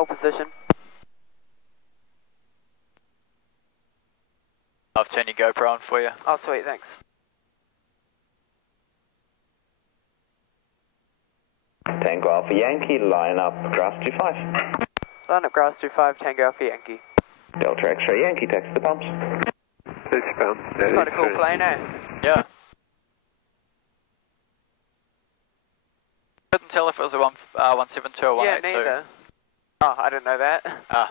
Hold position. I've turned your GoPro on for you. Oh, sweet, thanks. Tango Alpha Yankee, line up grass 25. Line up grass 25, Tango Alpha Yankee. Delta X-ray Yankee, taxi the pumps. It's quite a cool plane, eh? Yeah. Couldn't tell if it was a 172 or 182. Yeah, neither. Oh, I didn't know that. Ah.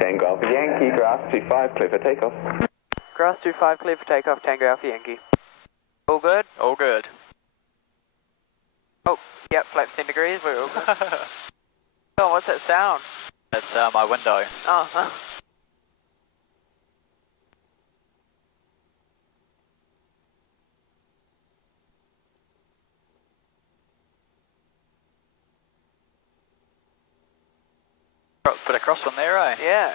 Tango Alpha Yankee, grass 25, clear for takeoff. Grass 25, clear for takeoff, Tango Alpha Yankee. All good? All good. Oh, yep, flaps 10 degrees, we're all good. Oh, what's that sound? That's my window. Oh, huh. Put a cross one there, eh? Yeah.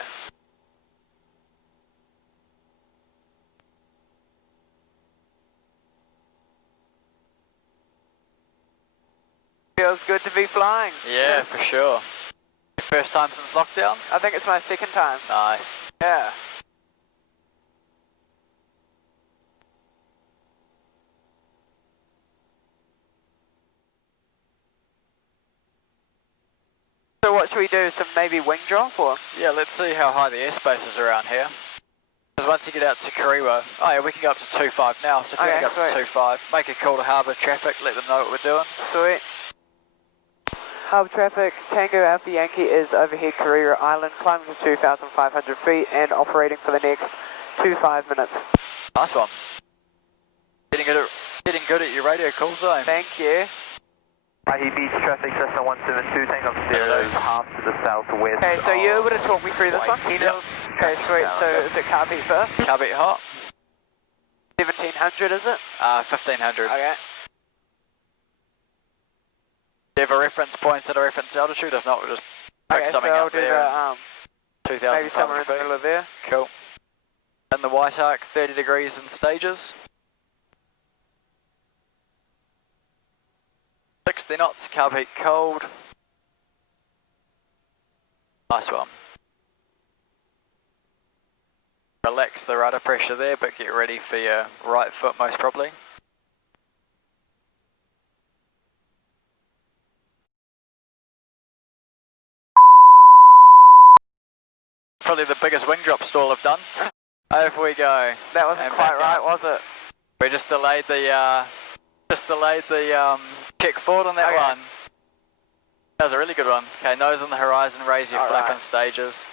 Feels good to be flying. Yeah, for sure. First time since lockdown? I think it's my second time. Nice. Yeah. So what should we do? Some maybe wing drop or? Yeah, let's see how high the airspace is around here. Because once you get out to Karewa, oh yeah, we can go up to 2.5 now, so if we Okay, go up to 2.5, make a call to harbour traffic, let them know what we're doing. Sweet. Harbour traffic, Tango Alpha Yankee is overhead Karewa Island, climbing to 2,500 feet and operating for the next 25 minutes. Nice one. Getting good at your radio calls, though. Thank you. He beach traffic, Cessna 172, Tango 0, half to the southwest. Okay, so you able to talk me through this one? Yep. Okay, sweet. So is it car beat first? Car beat hot. 1700 is it? 1500. Okay. Do you have a reference point at a reference altitude? If not, we'll just pick Okay, something so I'll up do there. the, maybe somewhere 2,500 in the middle feet. of there. Cool. In the white arc, 30 degrees in stages. 60 knots, car beat cold. Nice one. Relax the rudder pressure there, but get ready for your right foot most probably. Probably the biggest wing drop stall I've done. Over we go. That wasn't And quite back right, up. was it? We just delayed the kick forward on that Okay. one. That was a really good one. Okay, nose on the horizon, raise your flap Alright. in stages.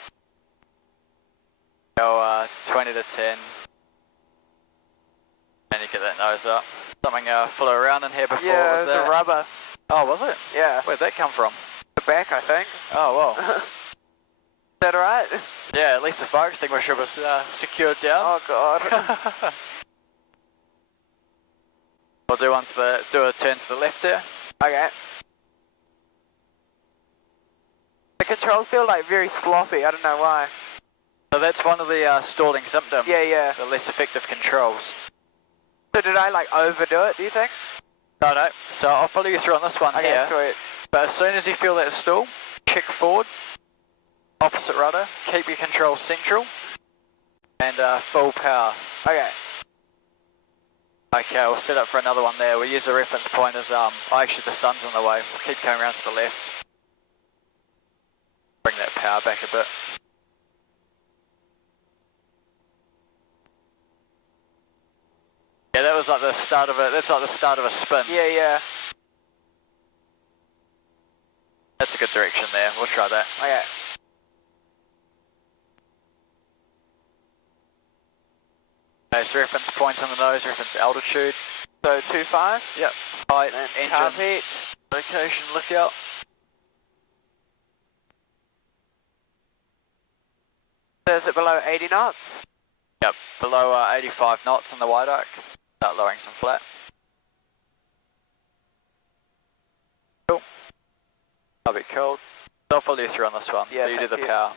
Go 20 to 10. And you get that nose up. Something flew around in here before, Yeah, was it was that? a rubber. Oh, was it? Yeah. Where'd that come from? The back, I think. Oh, well. Is that alright? Yeah, at least the fire extinguisher was secured down. Oh god. We'll do a turn to the left here. Okay. The controls feel like very sloppy, I don't know why. So that's one of the stalling symptoms. Yeah. The less effective controls. So did I like overdo it, do you think? No. So I'll follow you through on this one Okay, here. sweet. But as soon as you feel that stall, kick forward, opposite rudder, keep your controls central, and full power. Okay. Okay, we'll set up for another one there. We'll use the reference point as, actually the sun's on the way. We'll keep going around to the left. Bring that power back a bit. Yeah, that was like the start of that's like the start of a spin. Yeah. That's a good direction there. We'll try that. Okay. Okay, so reference point on the nose, reference altitude. So 2.5? Yep. Height, And car engine, beat. location, lookout. So is it below 80 knots? Yep, below 85 knots in the wide arc. Start lowering some flat. Cool. I'll be cold. I'll follow you through on this one. Yeah, You do thank the you. power.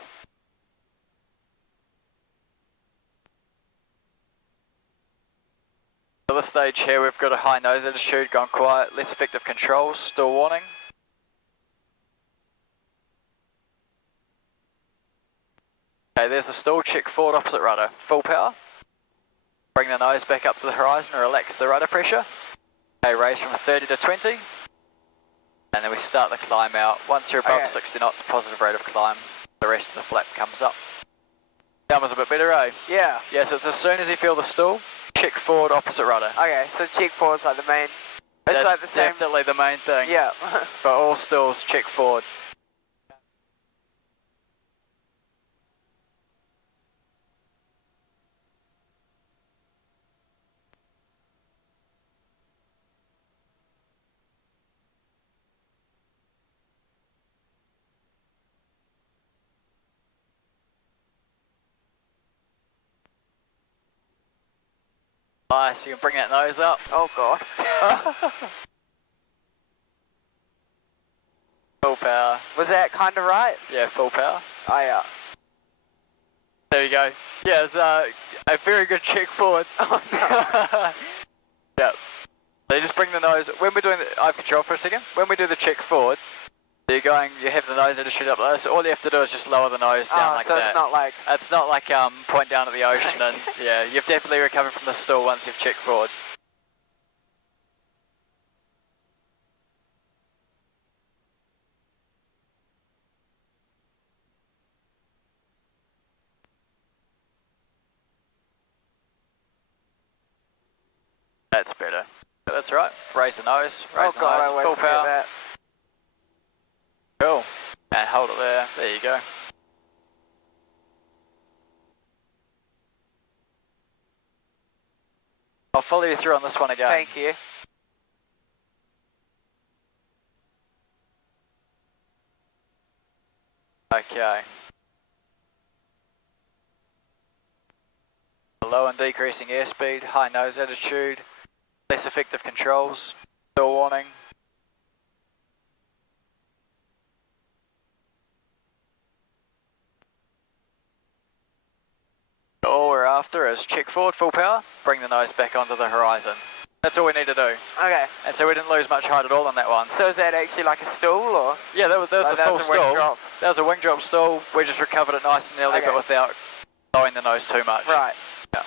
At this stage here, we've got a high nose attitude, gone quiet, less effective controls, stall warning. Okay, there's the stall, check forward opposite rudder, full power. Bring the nose back up to the horizon and relax the rudder pressure. Okay, raise from 30 to 20. And then we start the climb out. Once you're above 60 knots, positive rate of climb, the rest of the flap comes up. That was a bit better, eh? Yeah. Yeah, so it's as soon as you feel the stall, check forward opposite rudder. Okay, so check forward's like the main. It's That's like the same. definitely the main thing. Yeah. For all stalls, check forward. Nice, you can bring that nose up. Oh god. Full power. Was that kind of right? Yeah, full power. Oh yeah. There you go. Yeah, it's a very good check forward. Oh no. Yep. So you just bring the nose, when we're doing I have control for a second, when we do the check forward, you have the nose attitude up there, so all you have to do is just lower the nose down like so that. it's not like. It's not like point down at the ocean and yeah, you've definitely recovered from the stall once you've checked forward. That's better. That's right. Raise the nose, raise the I nose, always full forget power. that. Cool. And hold it there. There you go. I'll follow you through on this one again. Thank you. Okay. Low and decreasing airspeed, high nose attitude, less effective controls, stall warning. All we're after is check forward, full power, bring the nose back onto the horizon. That's all we need to do. Okay. And so we didn't lose much height at all on that one. So is that actually like a stall or? Yeah, that was Like a full that was a wing stall. drop. That was a wing drop stall. We just recovered it nice and early, Okay. but without blowing the nose too much. Right. Yeah.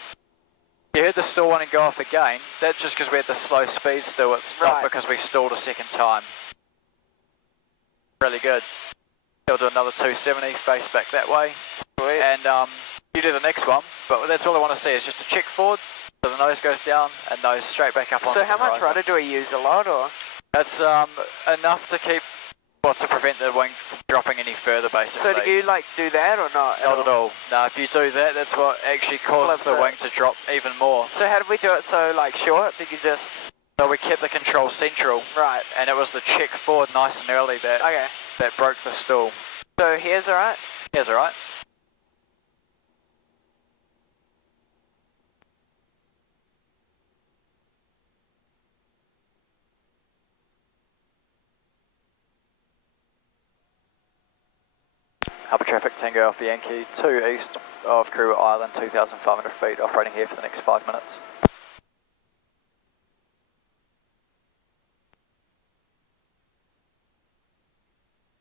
You heard the stall warning go off again. That's just because we had the slow speed still. It's not Right. because we stalled a second time. Really good. We'll do another 270, face back that way. Sweet. And you do the next one, but that's all I want to see is just a check forward, so the nose goes down and nose straight back up on So the how much horizon. rudder do we use? A lot or? That's enough to keep, to prevent the wing from dropping any further, basically. So do you like do that or not? Not at all. No, if you do that, that's what actually causes Flips the it. wing to drop even more. So how did we do it so like short? Did you just? So we kept the control central, Right. and it was the check forward nice and early that Okay. that broke the stall. So here's alright? Here's alright. Harbour traffic, Tango Alpha Yankee, 2 east of Karewa Island, 2,500 feet, operating here for the next 5 minutes.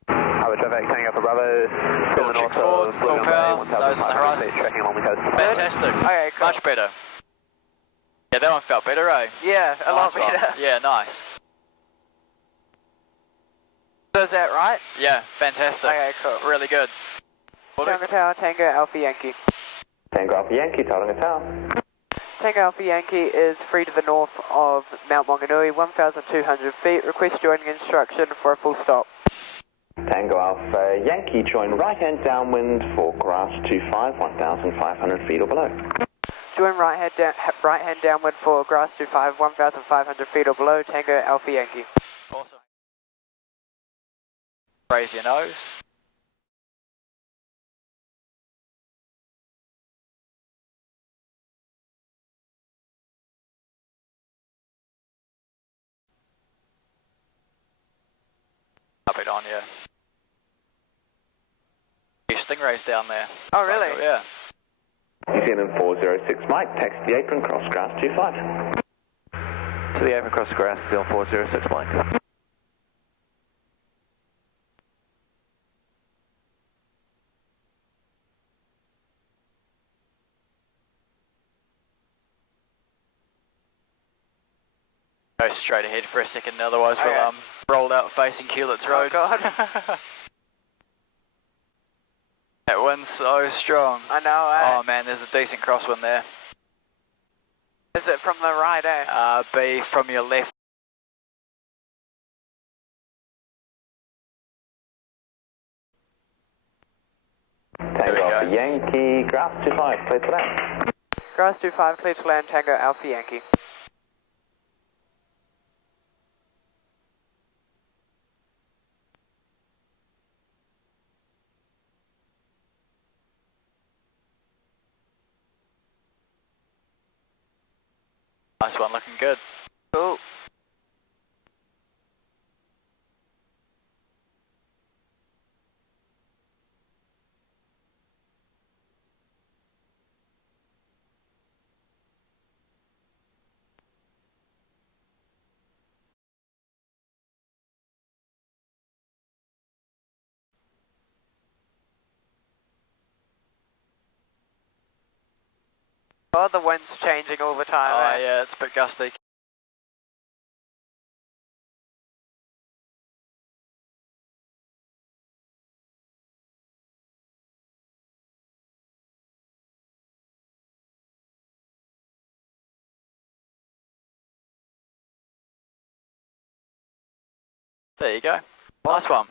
Harbour traffic, Tango Alpha Bravo, to Cool, the check north forward, of full Blue power, Bay, nose on the 1,500 horizon. feet, tracking along the coast. Fantastic. Okay, cool. Much better. Yeah, that one felt better, eh? Yeah, a lot Nice one. better. Yeah, nice. So is that right? Yeah, fantastic. Okay, cool. Really good. Tauranga Tower, Tango Alpha Yankee. Tango Alpha Yankee, Tauranga Tower. Tango Alpha Yankee is free to the north of Mount Maunganui, 1,200 feet. Request joining instruction for a full stop. Tango Alpha Yankee, join right hand downwind for grass 25, 1,500 feet or below. Join right hand downward for grass to 1,500 feet or below. Tango Alpha Yankee. Awesome. Raise your nose. Up it on you. stingrays down there. Oh, really? Cool, yeah. New Zealand 406 Mike, taxi the apron, cross grass 25. To the apron, cross grass, still 406 Mike. Go straight ahead for a second, otherwise Okay. we'll roll out facing Hewlett's Oh, Road. God. That wind's so strong. I know, eh? Oh man, there's a decent crosswind there. Is it from the right, eh? Be from your left. Tango Alpha Yankee, grass 25, clear to land. Grass 25, clear to land, Tango Alpha Yankee. Nice one, looking good. Cool. Oh, the wind's changing all the time, Oh eh? yeah, it's a bit gusty. There you go. Nice one.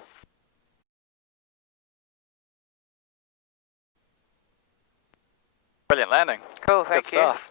Brilliant landing. Cool, Good thank you. stuff.